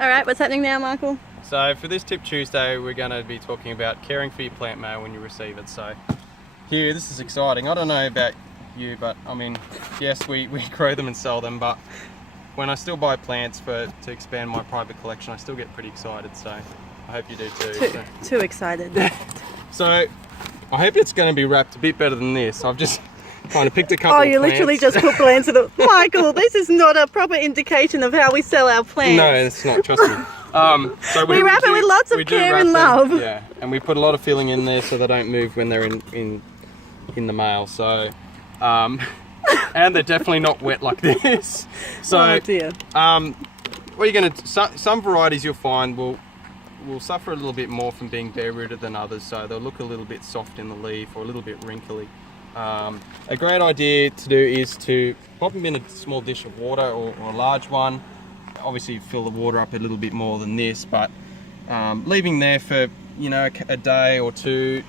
All right, what's happening now, Michael? So for this Tip Tuesday, we're going to be talking about caring for your plant mail when you receive it. So here, this is exciting. I don't know about you, but I mean, yes, we grow them and sell them, but when I still buy plants to expand my private collection, I still get pretty excited. So I hope you do too. Too excited. So I hope it's going to be wrapped a bit better than this. I've just kind of picked a couple Oh, of you plants. literally just put plants in the... Michael, this is not a proper indication of how we sell our plants. No, it's not, trust me. So we wrap it with lots of care and love. Yeah, and we put a lot of filling in there so they don't move when they're in the mail. So, and they're definitely not wet like this. So, oh dear. What you're some varieties you'll find will suffer a little bit more from being bare rooted than others. So they'll look a little bit soft in the leaf or a little bit wrinkly. A great idea to do is to pop them in a small dish of water or a large one. Obviously fill the water up a little bit more than this, but leaving there for a day or two,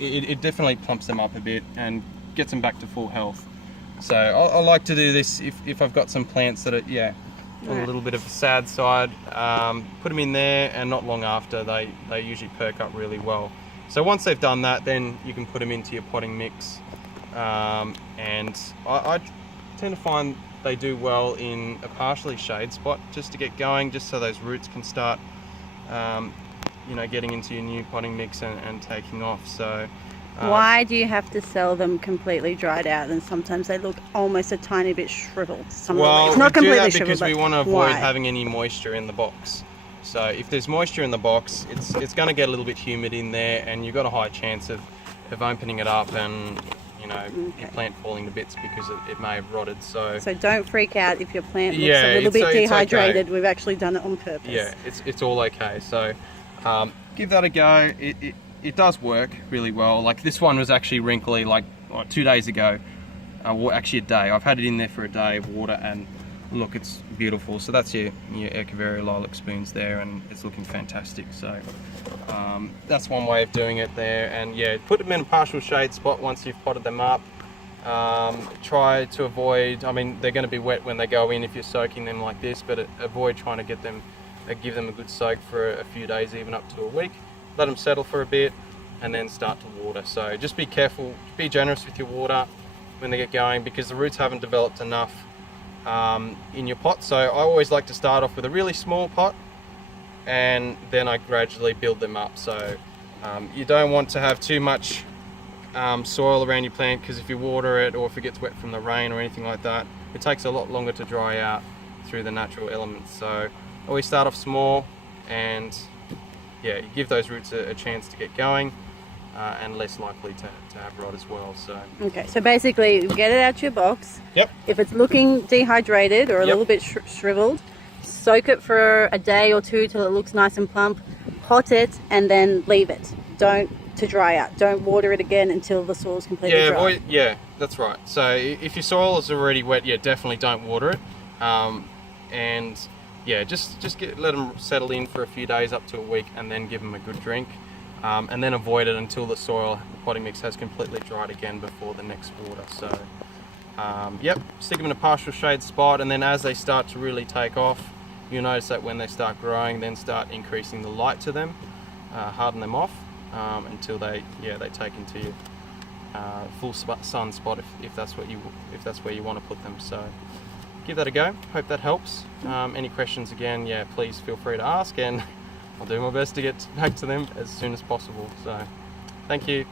it definitely plumps them up a bit and gets them back to full health. So I like to do this if I've got some plants that are on a little bit of a sad side, put them in there, and not long after they usually perk up really well. So once they've done that, then you can put them into your potting mix, and I tend to find they do well in a partially shade spot just to get going, just so those roots can start getting into your new potting mix and taking off. So why do you have to sell them completely dried out, and sometimes they look almost a tiny bit shriveled? Well, it's not we do completely that shriveled, because we want to avoid why? having any moisture in the box. So if there's moisture in the box, it's going to get a little bit humid in there, and you've got a high chance of opening it up and your plant falling to bits because it may have rotted. So don't freak out if your plant looks a little bit dehydrated. Okay. We've actually done it on purpose. Yeah, it's all okay. So give that a go. It does work really well. Like this one was actually wrinkly 2 days ago. Actually a day. I've had it in there for a day of water, and look, it's beautiful. So that's your Echeveria lilac spoons there, and it's looking fantastic. So that's one way of doing it there. And yeah, put them in a partial shade spot once you've potted them up. Try to avoid, I mean, they're going to be wet when they go in if you're soaking them like this, but avoid trying to give them a good soak for a few days, even up to a week. Let them settle for a bit and then start to water. So just be careful, be generous with your water when they get going, because the roots haven't developed enough in your pot. So I always like to start off with a really small pot, and then I gradually build them up. So you don't want to have too much soil around your plant, because if you water it or if it gets wet from the rain or anything like that, it takes a lot longer to dry out through the natural elements. So always start off small, and yeah, you give those roots a chance to get going, and less likely to have rot as well. So okay, so basically get it out your box. Yep. If it's looking dehydrated or a little bit shriveled, soak it for a day or two till it looks nice and plump, pot it, and then leave it. Don't to dry out. Don't water it again until the soil's completely dry. Yeah, that's right. So if your soil is already wet, definitely don't water it. And yeah, just let them settle in for a few days, up to a week, and then give them a good drink. And then avoid it until the potting mix has completely dried again before the next water. So stick them in a partial shade spot, and then as they start to really take off, you'll notice that when they start growing, then start increasing the light to them, harden them off until they take into your full sun spot if that's where you want to put them. So give that a go. Hope that helps. Any questions, again, please feel free to ask, and I'll do my best to get back to them as soon as possible. So thank you.